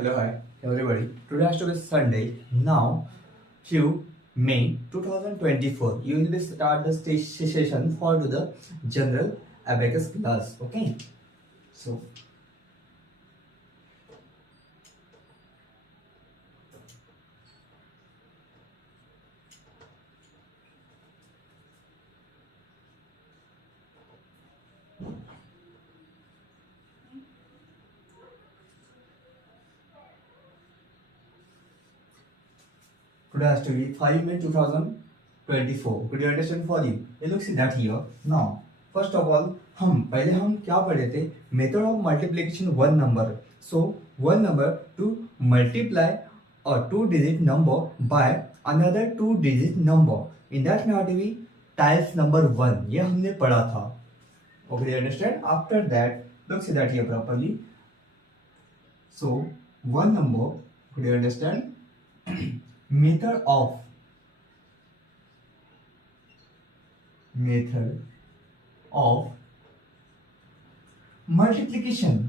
Hello, hi everybody. Today has to be Sunday. Now, few May 2024. You will be start the session for to the general abacus class. Okay. So today has to be 5 May 2024. Could you understand for you? You look see that here. Now, first of all, हम क्या पढ़े थे? Method of multiplication one number. So one number to multiply a two-digit number by another two-digit number. In that now we types number one. ये हमने पढ़ा था. Okay, you understand? After that, look see that here properly. So one number. Could you understand? method of multiplication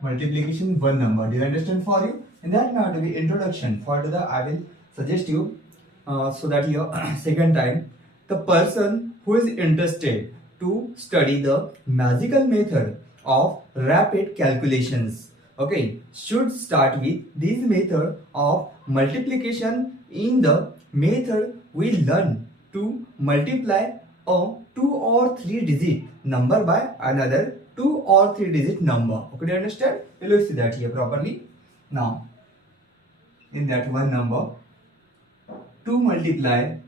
multiplication one number. Do you understand for you? And that now to be introduction for the I will suggest you so that your second time the person who is interested to study the magical method of rapid calculations, okay, should start with this method of multiplication. In the method we learn to multiply a 2 or 3 digit number by another 2 or 3 digit number. Okay, do you understand? We will see that here properly. Now in that one number to multiply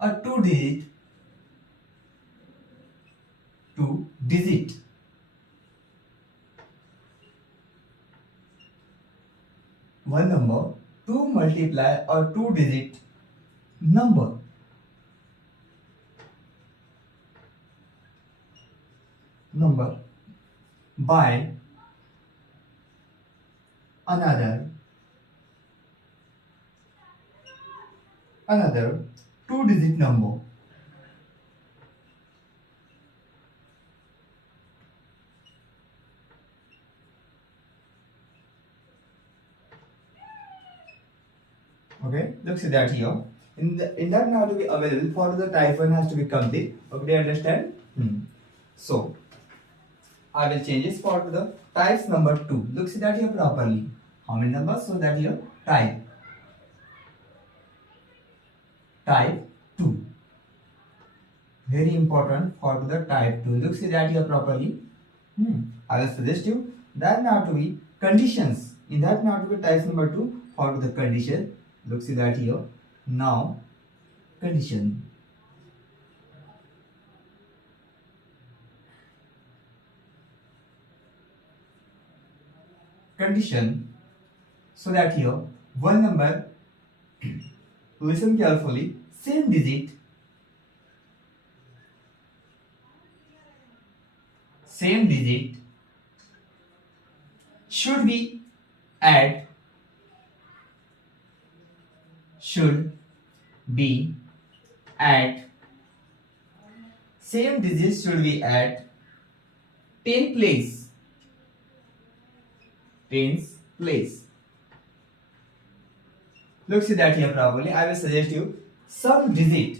a two digit one number to multiply a two digit number by another two digit number. Okay, look see that here. In that now to be available for the type 1 has to be complete. Okay, do you understand? So I will change this for the types number 2. Look see that here properly. How many numbers? So that here type 2. Very important for the type 2. Look see that here properly. I will suggest you that now to be conditions. In that now to be types number 2 for the condition. Look see that here. Now condition. So that here one number, listen carefully, same digit should be at same digits should be at 10 place. Look see that here properly. I will suggest you some digit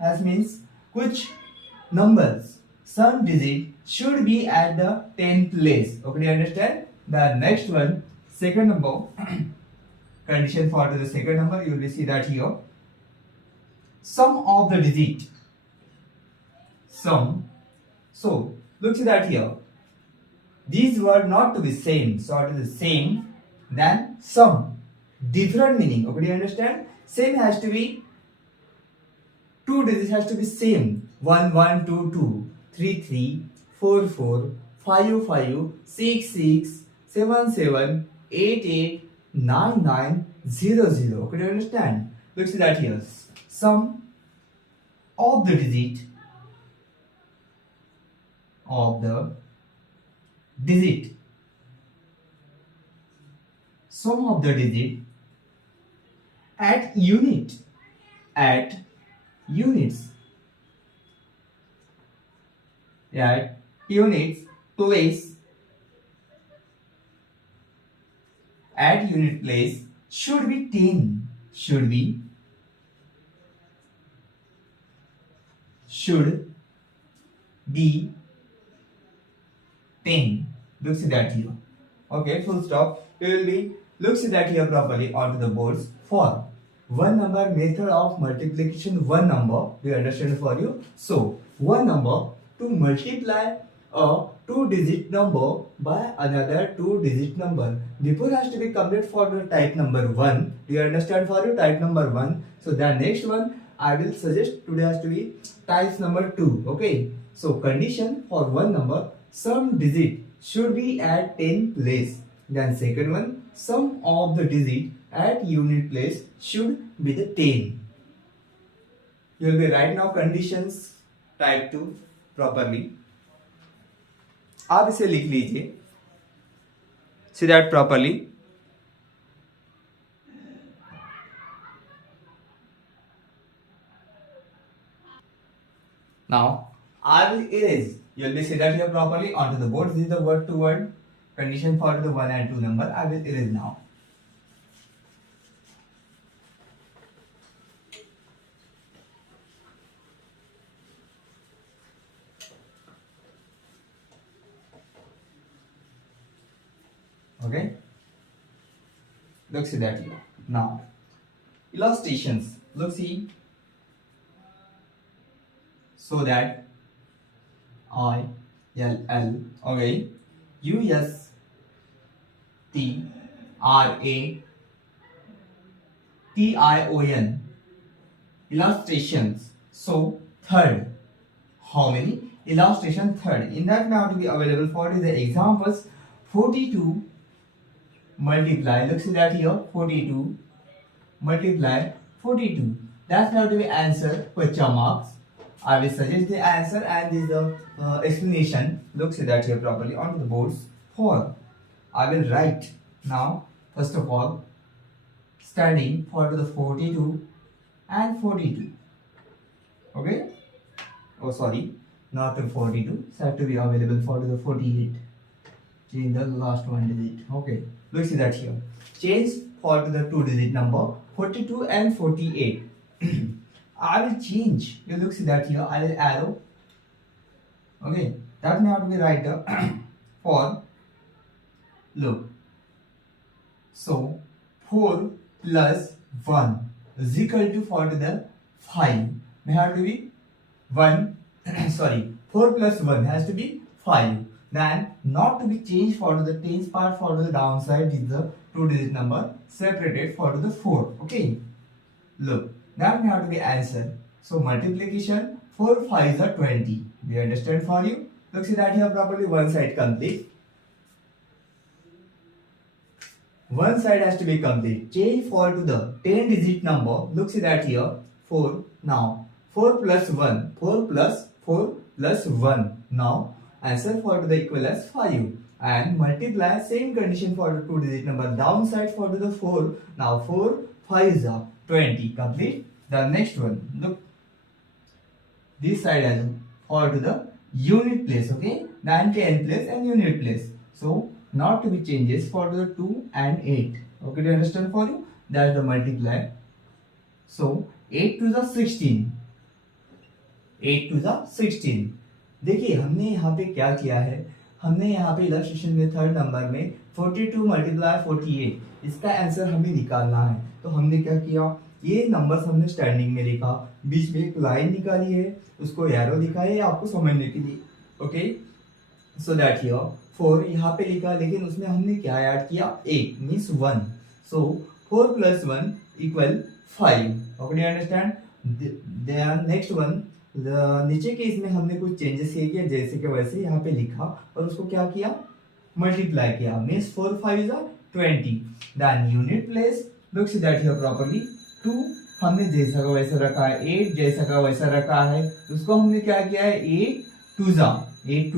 has means which numbers, some digit should be at the 10th place. Okay, do you understand? The next one, second number, condition for the second number, you will see that here. Sum of the digit. So look see that here. These were not to be same. So it is the same, then sum. Different meaning. Okay, do you understand? Same has to be two digits has to be same. 1 1 2 2 3 3 4 4 5 5 6 6 7 7 8 8 9 9 0 0. Okay, do you understand? Look, see that here. Sum of the digit digit sum of the digit at units at units place at unit place should be 10 should be 10. Look, see that here. Okay, full stop. We will be look, see that here properly onto the boards. For one number method of multiplication, one number we understand for you. So one number to multiply a two-digit number by another two-digit number. Before has to be complete for the type number 1. Do you understand for you type number 1? So the next one I will suggest today has to be type number 2. Okay. So condition for one number, some digit should be at 10 place. Then second one, sum of the digit at unit place should be the 10. You will be right now conditions type 2 properly. आप इसे लिख लीजिए. See that properly. Now I will erase. You will be see that here properly onto the board. This is the word to word condition for the 1 and 2 number. I will erase now. Okay. Look, see that here. Now illustrations. Look, see. So that I L L, okay, U S T R A T I O N, illustrations. So third, how many illustration? Third. In that now to be available for the examples. 42 multiply. Look, see that here. 42 multiply 42. That's how to be answer question marks. I will suggest the answer and this is the explanation. Look, see that here properly onto the boards. 4. I will write now. First of all, standing for the 42 and 42. Okay. Oh, sorry, not the 42. It's have to be available for the 48. Change the last one digit. Okay. Look, see that here. Change for the two-digit number 42 and 48. I will change. You look, see that here. I will arrow. Okay. That may have to be right for. Look. So 4 plus 1 is equal to for the 5. May have to be 1. Sorry. 4 plus 1 has to be 5. Then not to be changed for the tens part for the downside is the two-digit number separated for the 4. Okay. Look. That may have to be answer. So multiplication 4 5s are 20. We understand for you. Look, see that here properly. One side complete. One side has to be complete. Change for to the 10-digit number. Look, see that here 4. Now 4 plus 1. 4 plus 4 plus 1. Now answer for to the equal as 5. And multiply same condition for the two-digit number. Downside for to the 4. Now 4 5s are 20. Complete. The next one, look, this side as for to the unit place. Okay, 9 10 place and unit place. So not to be changes for the 2 and 8. Okay, do you understand for you? That's the multiply. So 8 to the 16. 8 to the 16. देखिए हमने यहाँ पे क्या किया है. हमने यहाँ पे इलस्ट्रेशन में थर्ड नंबर में 42 मल्टीप्लाई 48 इसका आंसर हमें निकालना है. तो हमने क्या किया, ये नंबर्स हमने स्टैंडिंग में लिखा, बीच में एक लाइन निकाली है, उसको एरो दिखा है आपको समझने के लिए. ओके, सो दैट हियर 4 यहाँ पे लिखा, लेकिन उसमें हमने क्या ऐड किया, 8 means 1. So 4 plus 1 equal 5. Okay, do understand? Then next one, नीचे के इसमें हमने कुछ चेंजेस किए, जैसे कि वैसे यहाँ पे लिखा और उसको क्या किया, मल्टीप्लाई किया. Means 4 5 is 20. Then unit place look see that here properly. 2 हमने जैसा का वैसा रखा है, 8 जैसा का वैसा रखा है, उसको हमने क्या किया है, 8 to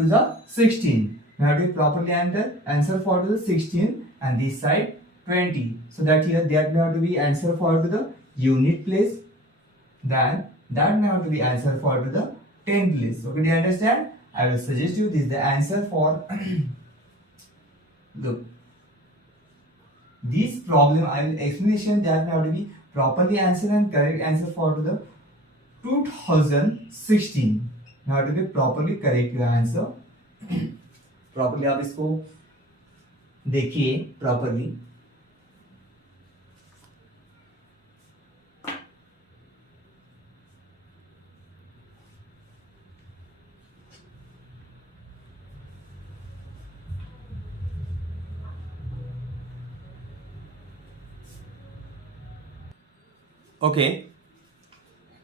the 16. We have to properly answer for the 16 and this side 20. So that here that may have to be answer for to the unit place. Then that may have to be answer for to the 10 place. Okay, do you understand? I will suggest you this is the answer for look. This problem I will explanation that may have to be properly answer and correct answer for to the 2016. Now have to be properly correct your answer. Properly आप इसको देखिए properly. Okay.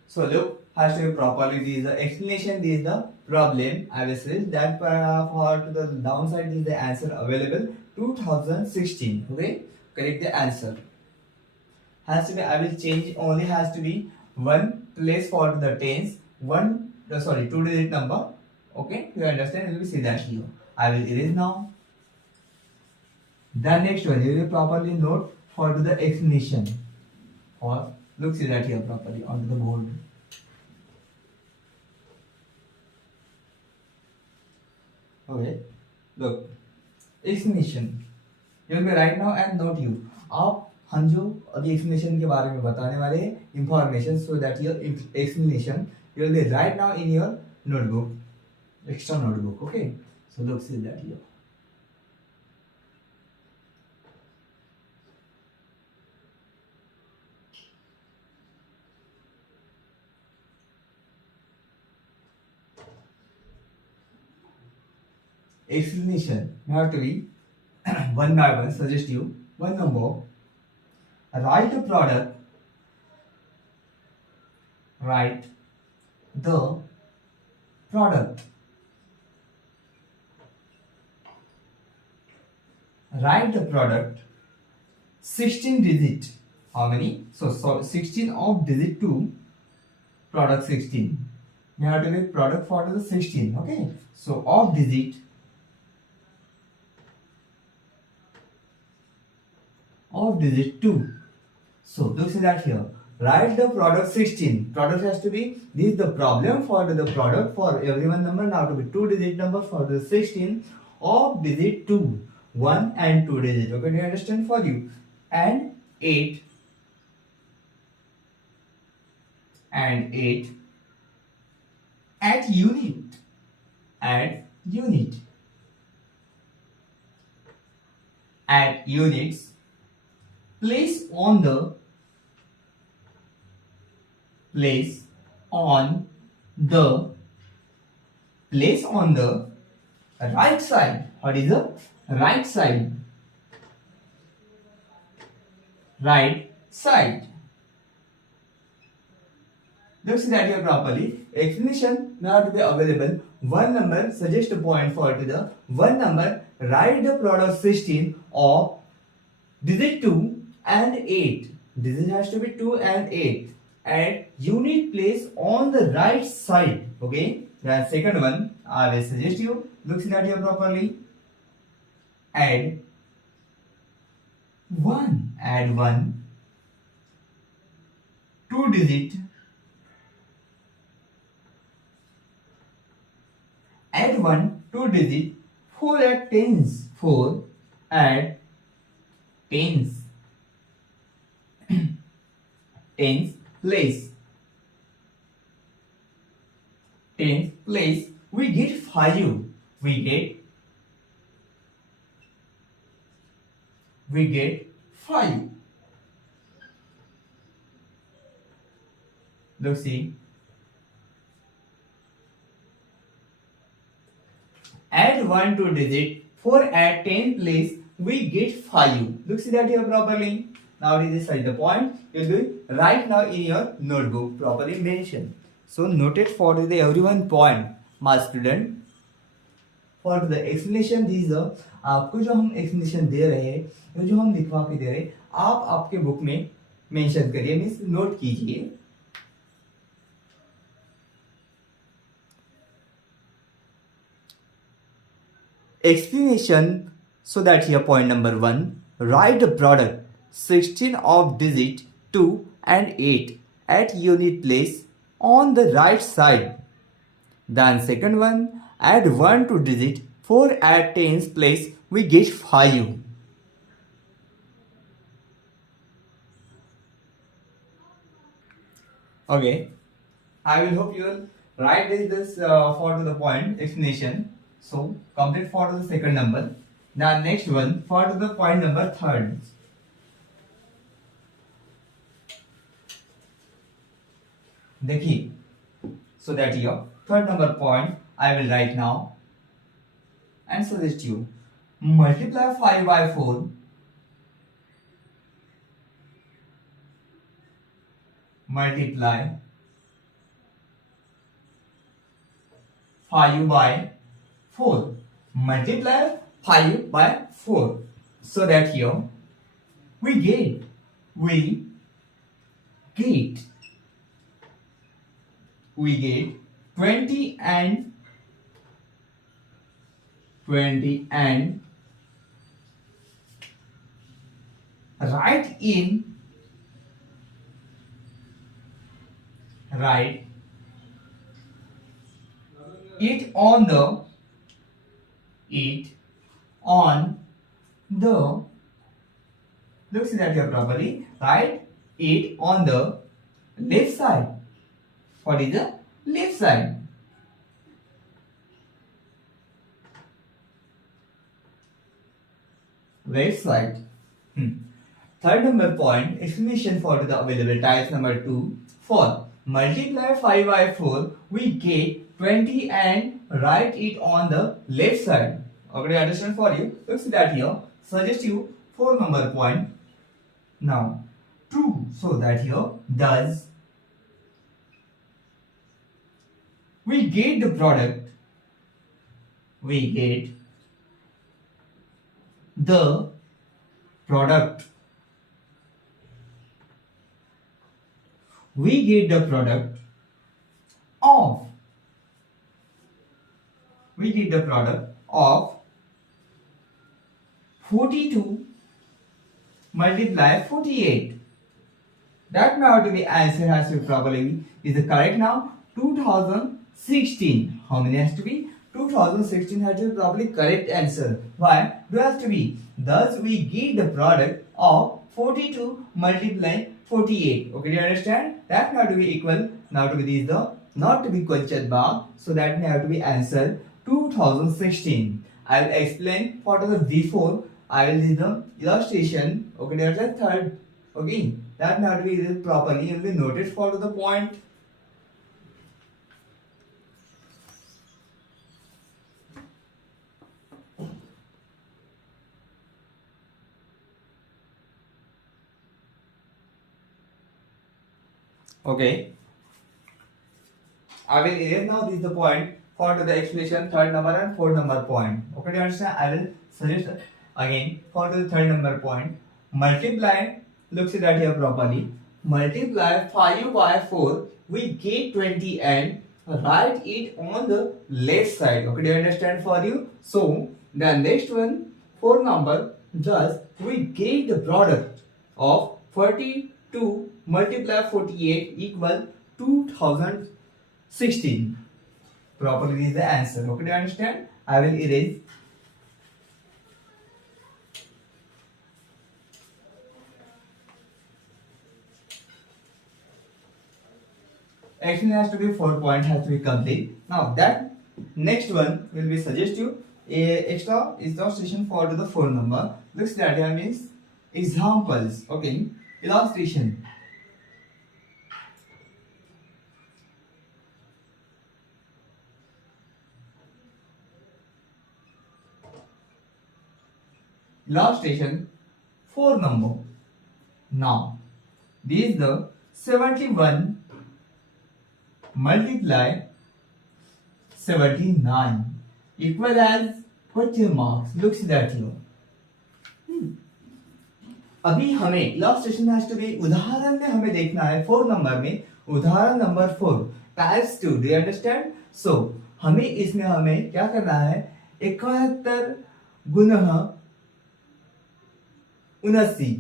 So look, has to be properly. This is the explanation. This is the problem. I will say that for to the downside this is the answer available 2016. Okay, correct the answer. Has to be. I will change. Only has to be one place for the tens. Sorry, 2-digit number. Okay, you understand? You will see that here. I will erase now. The next one you will properly note for to the explanation. Or look see that here properly onto the board. Okay, look explanation. You will be right now and note you. आप हम जो अभी explanation के बारे में बताने वाले हैं information so that your explanation you will be right now in your notebook, extra notebook. Okay, so look see that here. Explanation you have to be one by one. Suggest you one number. Write the product. Write the product. Write the product. 16 digit. How many? So 16 of digit 2. Product 16. You have to make product for the 16. Okay. So of digit. Of digit 2. So look see that here. Write the product 16. Product has to be, this is the problem for the product for every one number now to be 2-digit number for the 16 of digit 2. 1 and 2 digit. Okay, do you understand for you? And 8. And 8. At unit. At unit. At units. Place on the right side. What is the right side? Right side. Look see that here properly. Explanation now to be available. One number suggest a point for to the one number. Write the product 16 of digit 2 and 8. Digit has to be 2 and 8. At unit place on the right side. Okay. The second one I will suggest you. Look see that here properly. Add 1. Add 1. 2 digit. Add 1. 2 digit. 4 at tens. 4 at tens. Tens place. Tens place. We get 5. We get 5. Look see. Add 1 to digit. 4 at 10 place. We get 5. Look see that here properly. Now this is the point. You will do right now in your notebook properly mention. So note it for the everyone point, my student. For the explanation this आपको जो हम explanation दे रहे हैं, जो हम लिखवा के दे रहे हैं, आप आपके बुक में मेंशन करिए, मीन्स नोट कीजिए। Explanation, so that here point number 1, write the product 16 of digit 2 and 8 at unit place on the right side. Then second one, add 1 to digit 4 at tens place, we get 5. Okay, I will hope you will write this for to the point explanation. So complete for the second number. The next one for to the point number third. देखिए, so that your third number point I will write now and suggest you multiply 5 by 4. Multiply 5 by 4. Multiply 5 by 4. So that here we get 20 and 20 and write it on the look, see that here properly, write it on the left side. What is the left side? Left side. Third number point, explanation for the available types number 2. For multiply 5 by 4, we get 20 and write it on the left side. Okay, understand for you? Let's see that here. Suggest you 4 number point. Now, true. So that here, does we get the product? We get the product. We get the product of 42 multiply 48. That now to be answer has to be probably is the correct now 2016. How many has to be? 2016 has to be probably correct answer. Why? Do has to be. Thus we get the product of 42 multiply 48. Okay, do you understand? That now to be equal. Now to be this the not to be question mark. So that may have to be answer 2016. I will explain what are the before. I will do the illustration. Okay, that's the third. Okay, that may have to be read properly. It will be noted for the point. Okay, I will erase now this the point for the explanation third number and fourth number point. Okay, do you understand? I will suggest again for the third number point. Multiply, look see that here properly. Multiply 5 by 4, we get 20 and write it on the left side. Okay, do you understand for you? So the next one, 4 number, thus we get the product of 42 multiply 48 equal 2016. Properly is the answer. Okay, do you understand? I will erase. Action has to be 4 point has to be complete. Now that next one will be suggest you a extra illustration for the 4 number. This diagram means examples. Okay, illustration. Illustration 4 number. Now this is the 71 multiply 79 equal as question marks. Look see that here. अभी हमें illustration has to B, उदाहरण में हमें देखना है 4 number में, उदाहरण number 4 types 2, do you understand? So हमें इसमें हमें क्या करना है, 71 गुणः 79,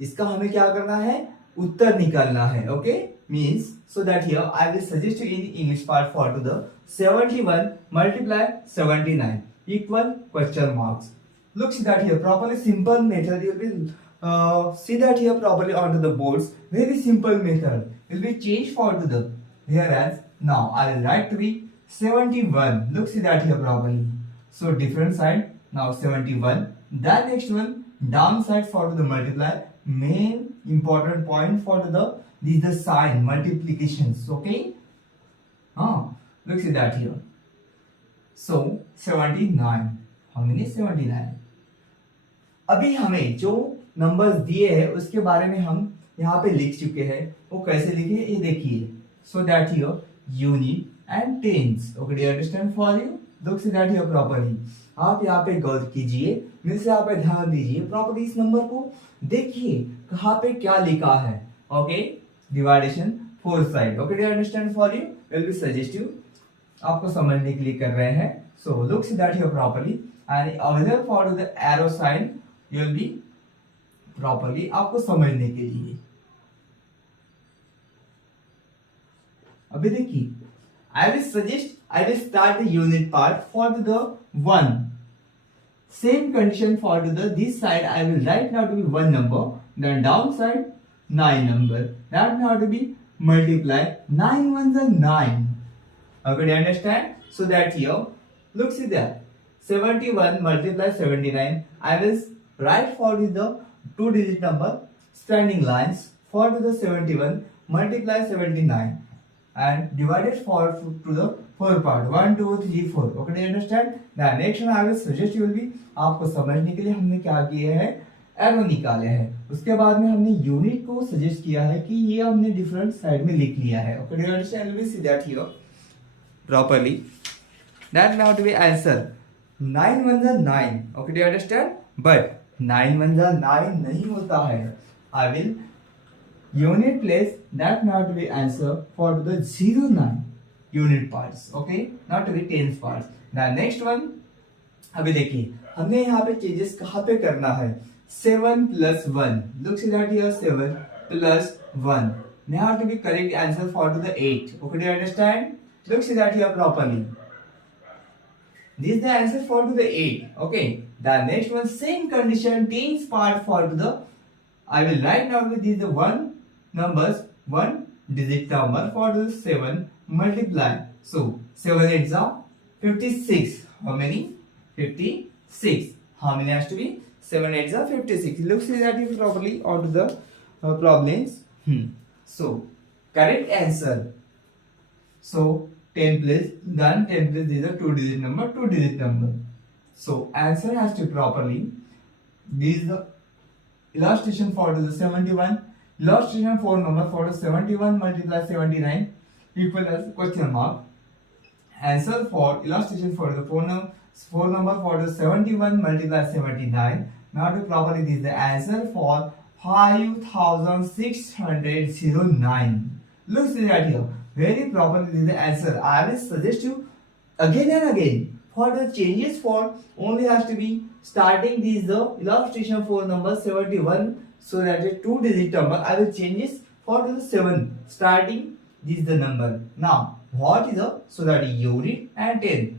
इसका हमें क्या करना है, उत्तर निकालना है. Okay, means so that here I will suggest you in English part for to the 71 multiply 79 equal question marks. Look see that here properly simple method you will see that here properly onto the boards. Very simple method will be changed for to the, whereas now I will write to be 71. Look see that here properly. So different side now 71. That next one down side for to the multiply. Main important point for to the, this is the sign multiplications. Okay. Look see that here. So 79. How many? 79. अभी हमें जो numbers दिए हैं उसके बारे में हम यहाँ पे लिख चुके हैं. वो कैसे लिखे ये देखिए. So that here unit and tens. Okay, do you understand for you? Look see that here properly. आप यहाँ पे गौर कीजिए, मेरे से यहाँ पे ध्यान दीजिए प्रॉपर्ली, इस नंबर को देखिए कहाँ पे क्या लिखा है. Okay, division 4 side. Okay, do you understand for you? Will be suggestive, आपको समझने के लिए कर रहे हैं. So look see that here properly and available for the arrow sign you will be properly, आपको समझने के लिए. अभी देखिए, I will start the unit part for the 1. Same condition for the this side I will write now to be 1 number, then down side 9 number. That now to be multiply 9 ones are 9. Okay, do you understand? So that here, look see that 71 multiply 79. I will write for the 2-digit number standing lines for the 71 multiply 79 and divided for to the 4 part 1 2 3 4. Okay, do you understand? The next one I will suggest you will be, आपको समझने के लिए हमने क्या किए हैं, arrow निकाले हैं. उसके बाद में हमने यूनिट को सजेस्ट किया है कि ये हमने डिफरेंट साइड में लिख लिया है. Okay, do you understand? We see that here properly. That now to be answer 9 ones are 9. Okay, do you understand? But 9 ones are 9 नहीं होता है. I will unit place that now to be answer for the 09 unit parts. Okay, not to be tens parts. The next one, अभी देखिए हमने यहाँ पे changes कहाँ पे करना है. 7 plus 1. Look see that here 7 plus 1. Now to be correct answer for to the 8. Okay, do you understand? Look see that here properly. This is the answer for to the 8. Okay. The next one, same condition, tens part for the, I will write now with these the 1 numbers, 1 digit number for the 7 multiply. So 7 8s are 56. How many? 56. How many has to be? 7 8s are 56. Look see that you properly onto the problems. So correct answer. So 10 place, then 10 place, these are 2-digit number, 2-digit number. So answer has to properly. This is the illustration for the 71. Illustration 4 number for the 71 multiply 79 equal as question mark. Answer for illustration for the 4 number for the 71 multiply 79. Now to properly, this is the answer for 5609. Look see that here. Very properly, this is the answer. I will suggest you again and again. For the changes for only has to be starting this the illustration for number 71, so that a 2-digit number I will change this for the 7 starting this the number. Now what is the, so that unit and 10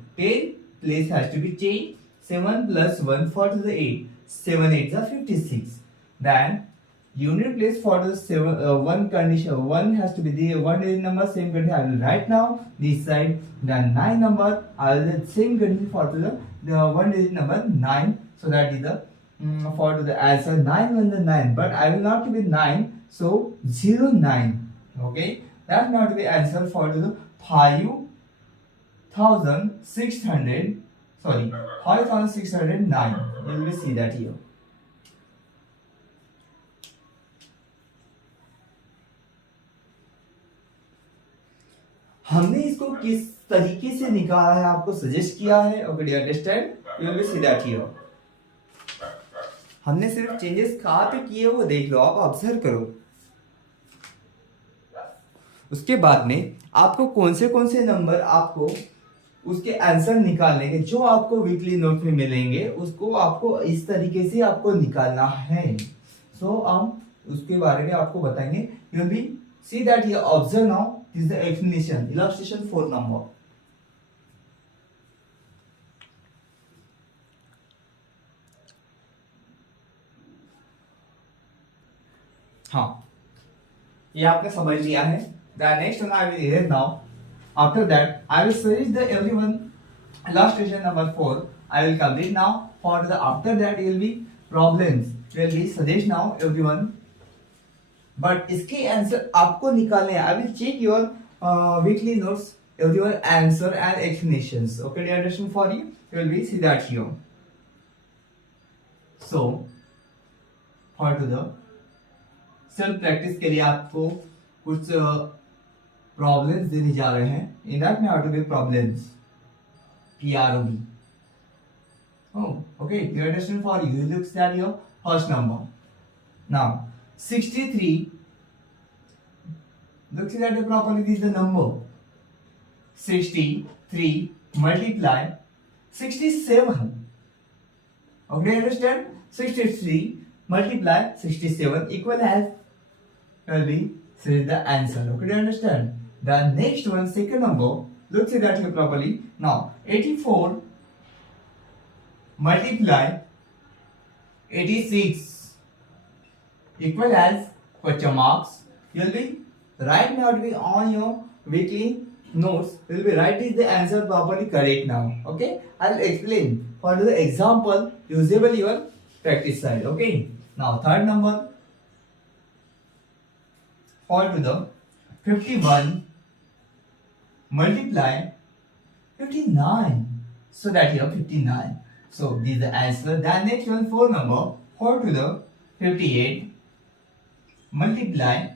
place has to be changed. 7 plus 1 for the 8. 7 8s are 56. Then unit place for the 1 condition, 1 has to be the 1-digit number, same condition I will write now this side. Then 9 number I will the same condition for the 1-digit number 9, so that is the for the answer 9 1 the 9, but I will not be 9, so 09. Okay, that not be answer for the 5609. You will see that here. हमने इसको किस तरीके से निकाला है आपको suggest किया है. Okay, do you understand? You will see that here. हमने सिर्फ चेंजेस कहाँ पे किए वो देख लो, आप ऑब्जर्व करो. उसके बाद में आपको कौन से नंबर आपको उसके आंसर निकालने के जो आपको वीकली नोट में मिलेंगे उसको आपको इस तरीके से आपको निकालना है. सो हम उसके बारे में आपको बताएंगे. You will be see that you observe now this the explanation illustration 4 number. हाँ, ये आपने समझ लिया है. The next one I will read now. After that, I will suggest the everyone illustration number 4. I will complete now. For the after that, it will be problems. Will be suggest now everyone. But इसके answer आपको निकालने हैं. I will check your weekly notes, everyone answer and explanations. Okay, do you understand? For you, you will be see that here. So, for to the self practice के लिए आपको कुछ problems देने जा रहे हैं. इन दैट में how to be problems PROB. Oh, okay, you understand? For you looks at your first number. Now 63 looks at it properly. This is the number 63 multiply 67. Okay, you understand? 63 multiply 67 equal as will be so is the answer. Okay, do you understand? The next one, second number, let's see that here properly. Now 84 multiply 86 equal as question marks. You'll be right now to be on your weekly notes. You'll be write is the answer properly correct now. Okay, I'll explain for the example usable your practice side. Okay, now third number. For to the 51 multiply 59. So that here 59. So this is the answer. Then next one 4 number. 4 to the 58 multiply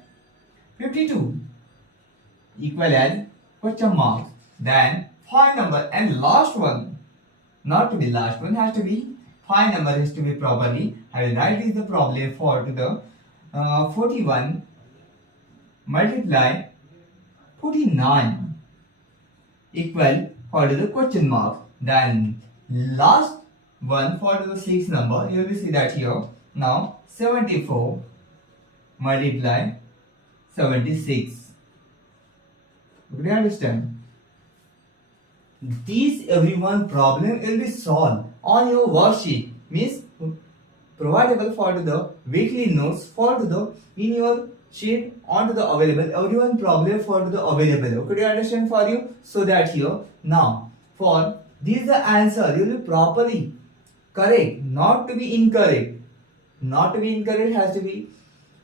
52 equal as question mark. Then 5 number and last one. Not to be last one, has to be 5 number has to be properly. I will write this the problem for to the 41 multiply 49 equal for the question mark. Then last one for the 6 number, you will see that here. Now 74 multiply 76. Do you understand? These everyone problem will be solved on your worksheet. Means providable for the weekly notes for the in your sheet onto the available everyone problem for the available. Okay, do you understand? For you, so that here now for this the answer you will be properly correct, not to be incorrect. Not to be incorrect has to be.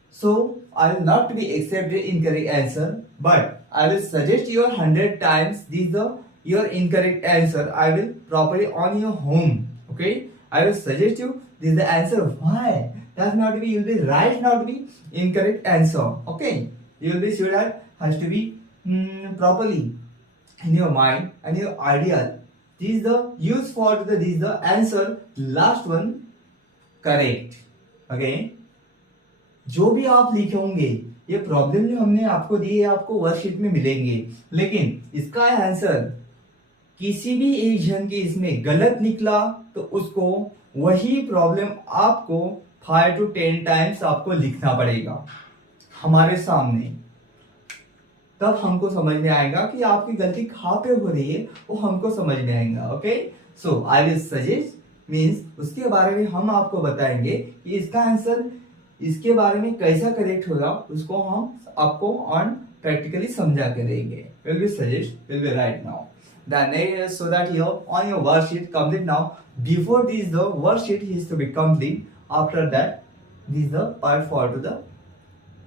So I will not to be accept the incorrect answer, but I will suggest you 100 times this the your incorrect answer. I will properly on your home. Okay, I will suggest you this is the answer. Why? That's not to be, you will be right, not to be incorrect answer. Okay, you will be sure that has to be properly in your mind and your idea. This is the use for the this is the answer. Last one correct. Okay, जो भी आप लिखे होंगे ये problem जो हमने आपको दी है आपको वर्कशीट में मिलेंगे, लेकिन इसका आंसर किसी भी एक जन के इसमें गलत निकला तो उसको वही प्रॉब्लम आपको 5 to 10 टाइम्स आपको लिखना पड़ेगा हमारे सामने. तब हमको समझ में आएगा कि आपकी गलती कहाँ पे हो रही है, वो हमको समझ में आएगा. Okay, so I will suggest means उसके बारे में हम आपको बताएंगे कि इसका आंसर इसके बारे में कैसा करेक्ट होगा, उसको हम आपको ऑन प्रैक्टिकली समझा के देंगे. Will be suggest will be right now. Then so that here on your worksheet complete now. Before this the worksheet is to be complete. After that this is the part for to the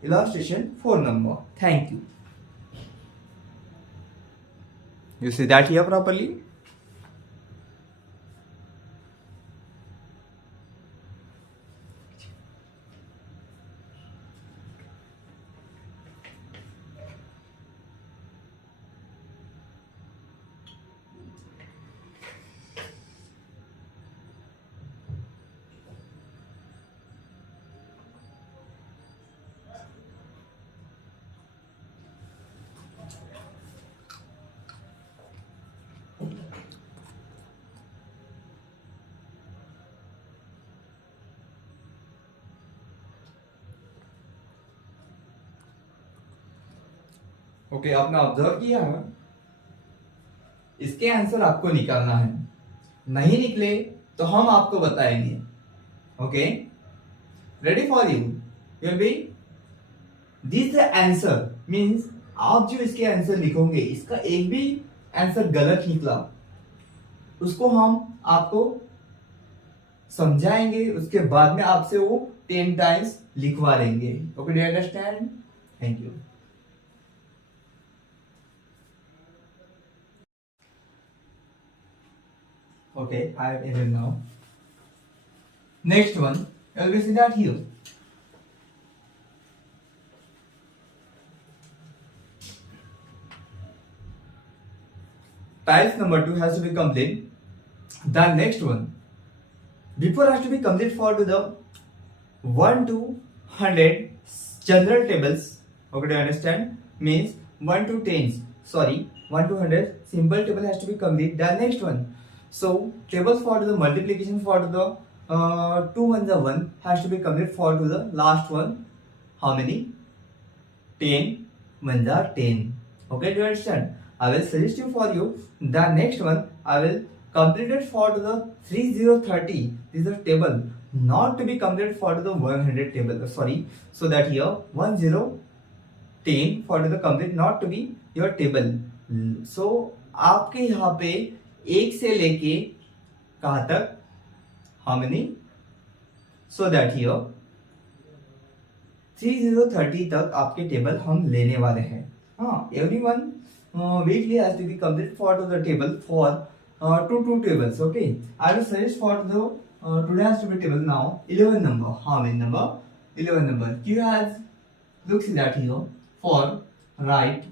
illustration 4 number. Thank you. You see that here properly? Okay, आपने observe किया है। इसके answer आपको निकालना है, नहीं निकले तो हम आपको बताएंगे। Okay, ready for you will B this answer means आप जो इसके आंसर लिखोगे, इसका एक भी आंसर गलत निकला उसको हम आपको समझाएंगे, उसके बाद में आपसे वो 10 टाइम्स लिखवा लेंगे। Okay, do you understand? Thank you. Okay, I have ended now. Next one, you will see that here. Tiles number 2 has to be complete. The next one, before has to be complete for the 1 to 100 general tables. Okay, do you understand? Means 1 to 10. Sorry, 1 to 100 simple table has to be complete. The next one. So tables for the multiplication for the 2 1 1 has to be complete for to the last one. How many? 10 1 10. Okay, do you understand? I will suggest you for you the next one. I will complete it for to the 3030. This is the table not to be completed for to the 100 table. Sorry, so that here 10 for to the complete not to be your table. So आपके यहाँ पे एक से लेके कहां तक, how many, so that here 3030 तक आपके टेबल हम लेने वाले हैं। हाँ, everyone weekly has to be complete for the table for 2 tables. Okay, I will suggest for the today has to be table now 11 number. How many number? 11 number. Q has, look, see that here for right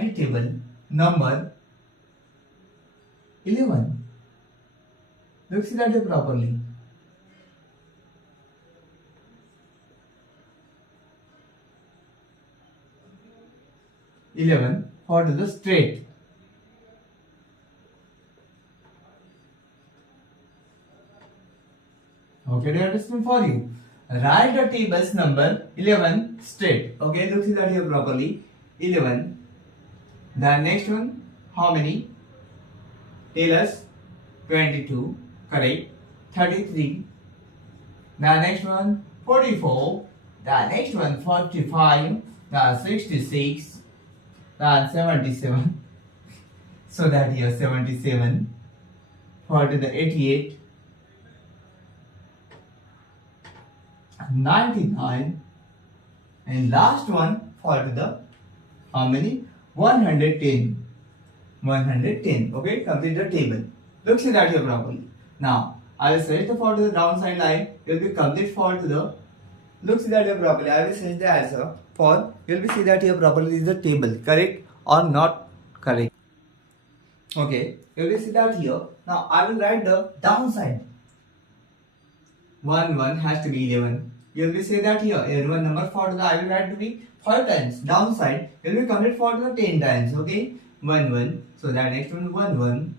the table number 11. Look, see that here properly. 11 for the straight. Okay, do you understand for you? Write the tables number 11 straight. Okay, look, see that here properly. 11. The next one, how many? Tell us. 22. Correct. 33. The next one, 44. The next one, 45. The 66. The 77. So that here 77. For the 88. 99, and last one for the how many? 110. 110. Okay, complete the table. Look, see that here properly. Now I will select the for the downside line. It will be complete for to the, look, see that here properly. I will select the answer for, you will be see that here properly is the table correct or not correct. Okay, you will see that here. Now I will write the downside. 1 has to be 11. You will say that here 11 number for the, I will write to be 5 times. Downside you will be complete for the 10 times. Okay, 1 so that next one 1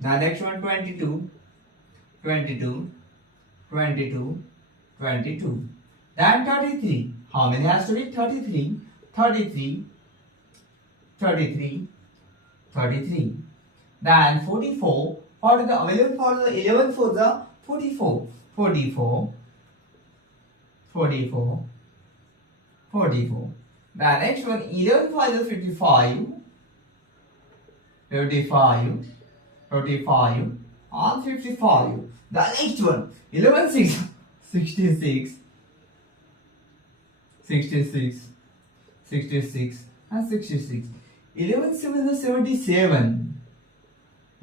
the next one 22 then 33. How many has to be? 33 then 44 for the available for the 11 for the 44. The next one 11 for the 55 on 55. The next one 11 6 66 and 66. 11 7 is 77.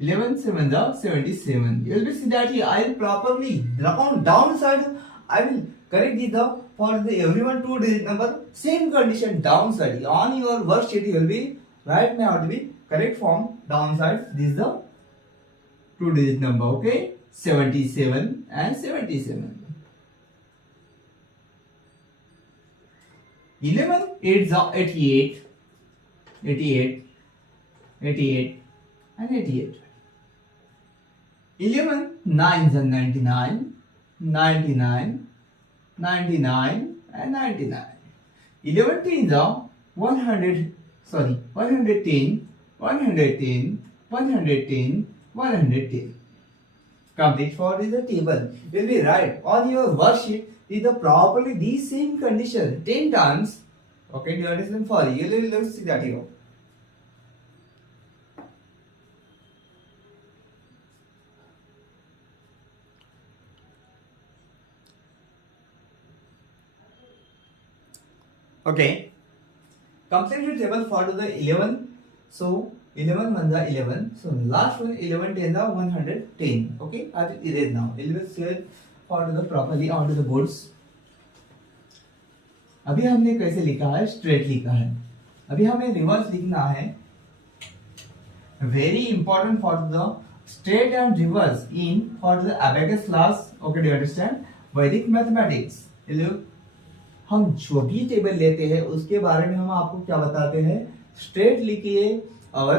11 7 is 77. You will see that here I will properly round downside. I will correct the for the everyone 2 digit number same condition downside on your worksheet. You will be right now to be correct form downside. This is the 2 digit number. Okay, 77 and 77. 11 8s are 88, 88, 88 and 88. 11 9s are 99, 99, 99 and 99. 11 teens are 100, 110, 110, 110, 110. Complete for is the table. Will be right on your worksheet is the properly the same condition 10 times. Okay, do you understand? For you will see that here. Okay, complete the table for the 11. So 11 ones are 11. So last one 11 tens are 110. Okay, I will erase now. It will share for the properly onto the boards. अभी हमने कैसे लिखा है? Straight लिखा है. अभी हमें reverse लिखना है. Very important for the straight and reverse in for the abacus class. Okay, do you understand? Vedic mathematics. हम जो भी टेबल लेते हैं उसके बारे में हम आपको क्या बताते हैं? स्ट्रेट लिखिए और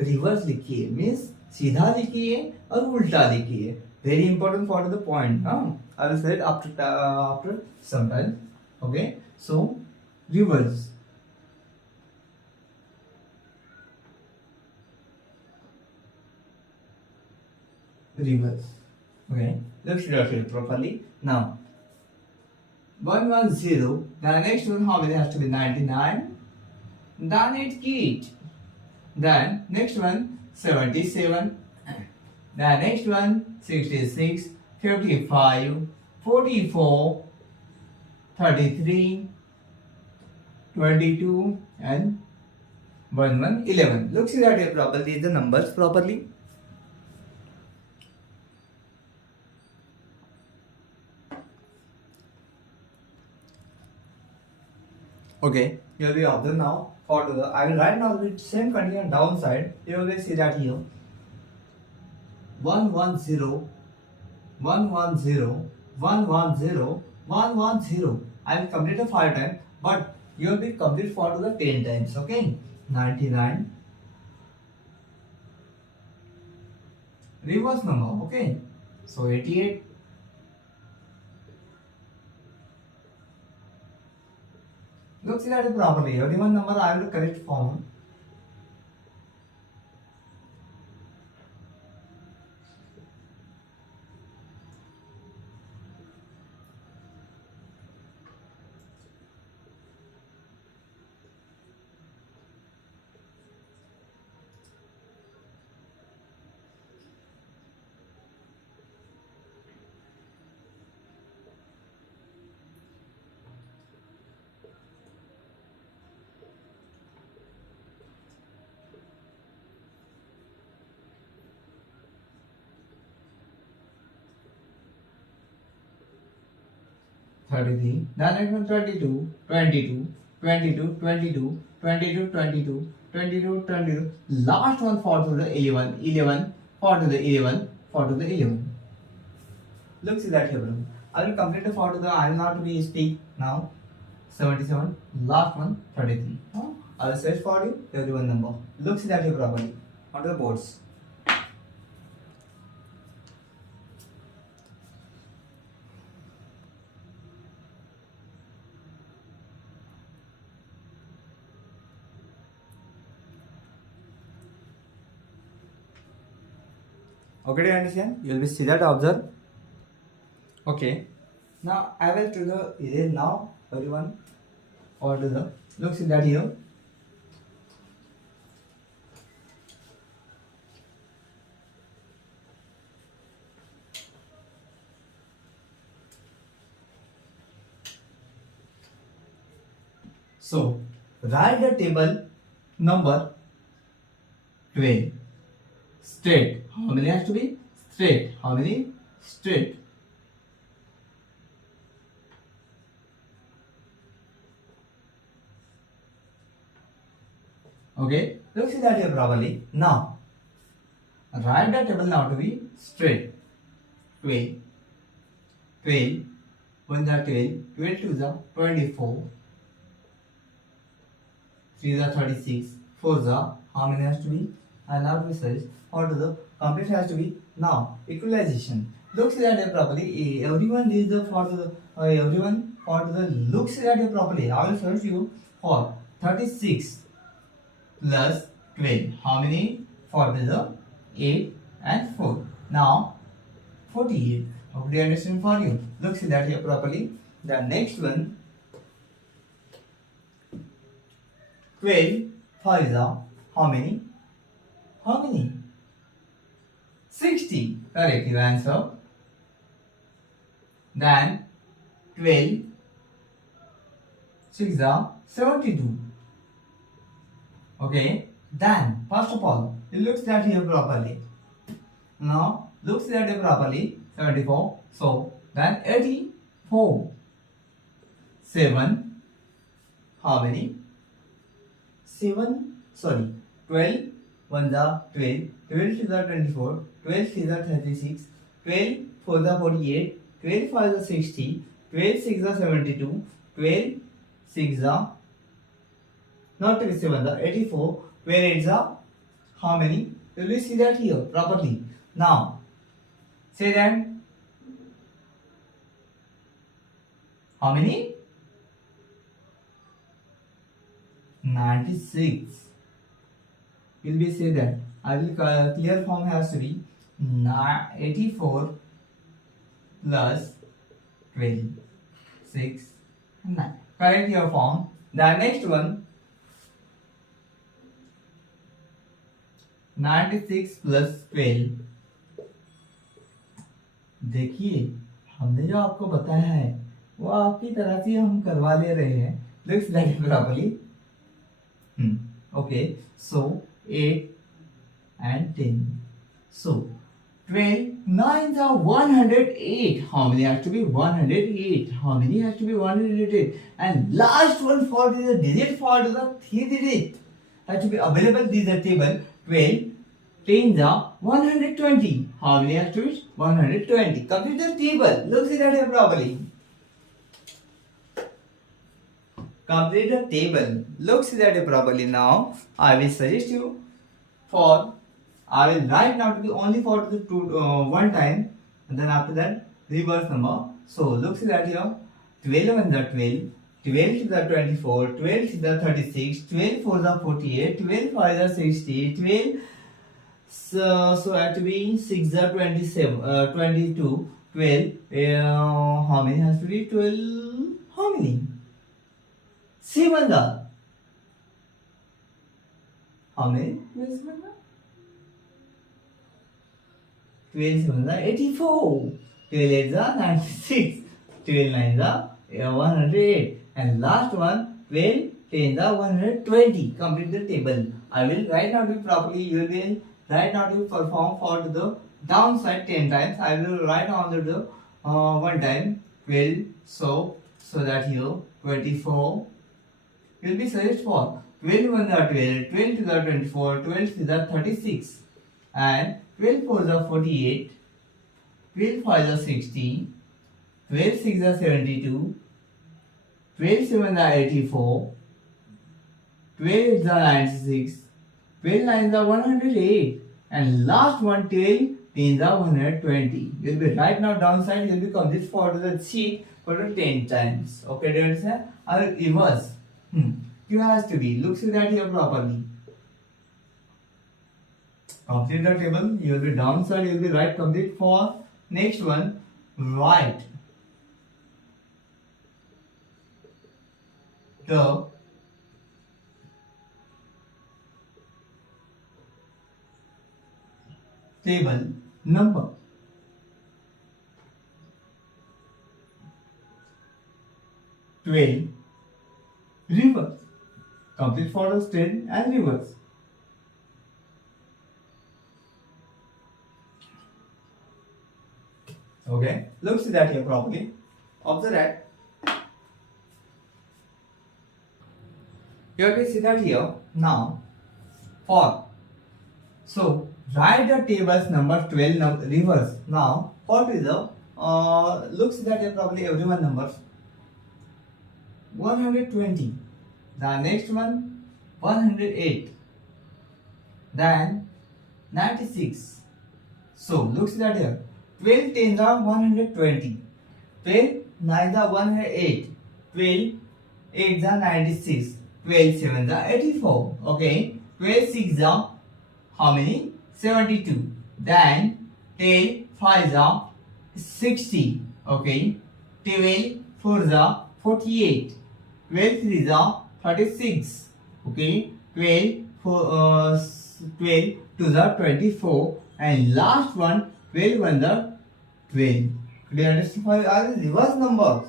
रिवर्स लिखिए, मीन्स सीधा लिखिए और उल्टा लिखिए. Very important for the point. I will say it after some time. Okay, so reverse. Reverse. Okay, let's write it properly. Now 110. The next one, how many has to be? 99. Then it keyed. Then next one 77. The next one 66, 55, 44, 33, 22 and 11. Look, see that here properly the numbers properly. Okay, here we observe now for the I will write now the same condition downside. You will see that here 110, 110, 110, 110. I will complete the 5 times, but you will be complete for the 10 times. Okay, 99. Reverse number. Okay, so 88. Look, see that properly. Every one number I will correct form. Then next one 22, 22, 22, 22, 22, 22, 22, 22. Last one for to the 11, 11, for to the 11, for to the 11. Look, see that here, bro. I will complete the for to the I will not be speak now. 77. Last one 33. I will search for you every one number. Look, see that here properly on the boards. Okay, do you understand? You will be see that observe. Okay. Now I will to the erase now everyone or to the look, see that here. So write the table number 12. Straight. How many has to be? Straight. How many? Straight. Okay. Look, see that here properly. Now write the table now to be straight. 12. 12. 1 is 12. 12 2 is 24. 3 is 36, 4 is how many has to be? And now we search for the complete has to be now equalization. Looks at it properly. Everyone is the for the everyone for the looks at it properly. I will search you for 36 plus 12. How many? For the 8 and 4. Now 48. How do you understand for you? Looks at here properly. The next one 12 for is how many? How many? 60. Correct your answer. Then 12 6 are 72. Okay. Then first of all, it looks at here properly. Now looks at it properly. 74. So then 84. 7. How many? 7. Sorry. 12. 1 the 12. 12 is the 24. 12 is the 36. 12 4 the 48. 12 5 the 60. 12 6 the 72. 12 6 the not 27 the 84. Where it's a how many? Will we see that here properly? Now say that how many? 96. Will be say that I will clear form has to be 84 plus 12 6 9. Correct your form. The next one 96 plus 12. देखिए हमने जो आपको बताया है वो आपकी तरह से हम करवा ले रहे हैं. Looks like properly. Okay. So 8 and 10. So 12 9 are 108. How many has to be? 108. How many has to be? 108. And last one for the digit for the 3 digit has to be available. This is the table. 12 10 are 120. How many has to be? 120. Complete the table. Look see that here properly. Complete the table. Look see that here properly. Now I will suggest you for I will write now to be only for the one time, and then after that reverse number. So look see that here 12 1 the 12. 12 to the 24, 12 to the 36, 12 for the 48, 12 for the 60, 12 so have to be 6 the 27, 22, 12 how many has to be? 12 how many? 7 the how many? 12 7 the 84, 12 8 the 96, 12 9 the 108. And last one 12 10 the 120. Complete the table. I will write now to properly. You will write now to perform for the downside 10 times. I will write on the one time 12. So that here 24 will be searched for 12 1 the 12, 12 to the 24, 12 to the 36, and 12 4 the 48, 12 5 the 60, 12 6 the 72. 12 7 the 84, 12 is the 96, 12 9 the 108, and last one 12 10 the 120. You will be right now downside. You will become this for the sheet for the 10 times. Okay, do you understand? I will reverse. You has to be. Look see that here properly. Complete the table. You will be downside. You will be right complete for next one. Right. The table number. Reverse. Complete for the 10 and reverse. Okay. Look see that here properly. Observe that. You have to see that here now for so write the tables number 12 reverse. Now what is the looks that here probably everyone numbers 120. The next one 108, then 96. So look at here. 12 10s are 120. 12 9s are 108. 12 8s are 96. 12 7s are 84. Okay. 12 6s are how many? 72. Then 10 5s are 60. Okay. 12 4s are 48. 12 3s are 36. Okay. 12 12 2s are 24. And last one 12 1s are 12. Do you understand why are the reverse numbers?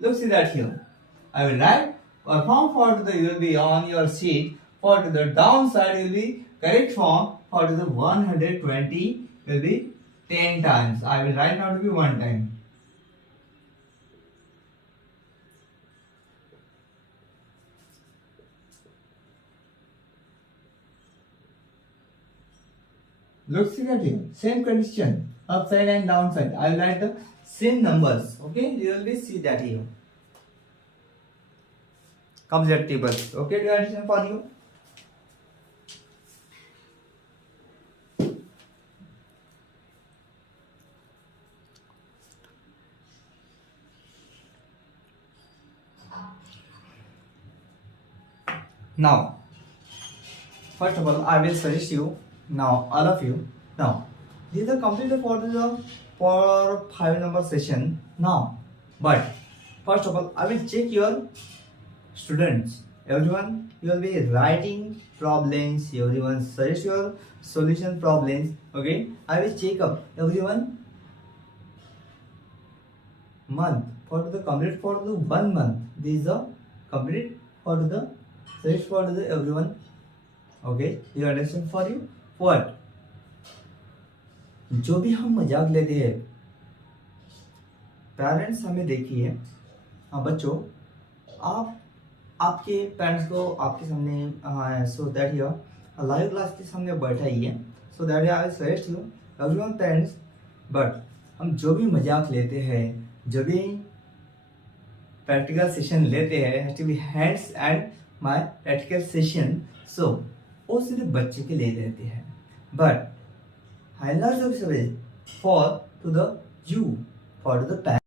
Look, see that here. I will write form for the you will be on your sheet. For to the downside will be correct form. For to the 120 will be 10 times. I will write now to be 1 time. Look, see that here. Same condition. Upside and downside. I will write the same numbers. Okay. You will be see that here. Complete tables. Okay. Do you understand for you? Now, first of all, I will suggest you now, all of you. Now, these are completed for 5 number session now. But first of all, I will check your students. Everyone, you will be writing problems. Everyone suggest your solution problems. Okay, I will check up everyone month for the complete for the 1 month. These are complete for the search for the everyone. Okay, you understand for you what? जो भी हम मजाक लेते हैं parents हमें देखिए. हाँ बच्चों, आप आपके पेरेंट्स को आपके सामने so that your live class के सामने बैठाइए. So that I suggest you everyone parents. But हम जो भी मजाक लेते हैं, जो भी प्रैक्टिकल सेशन लेते हैं, has to be hands and my practical session. So वो सिर्फ बच्चे के लिए लेते हैं. But highlights of service for to the you for the parents.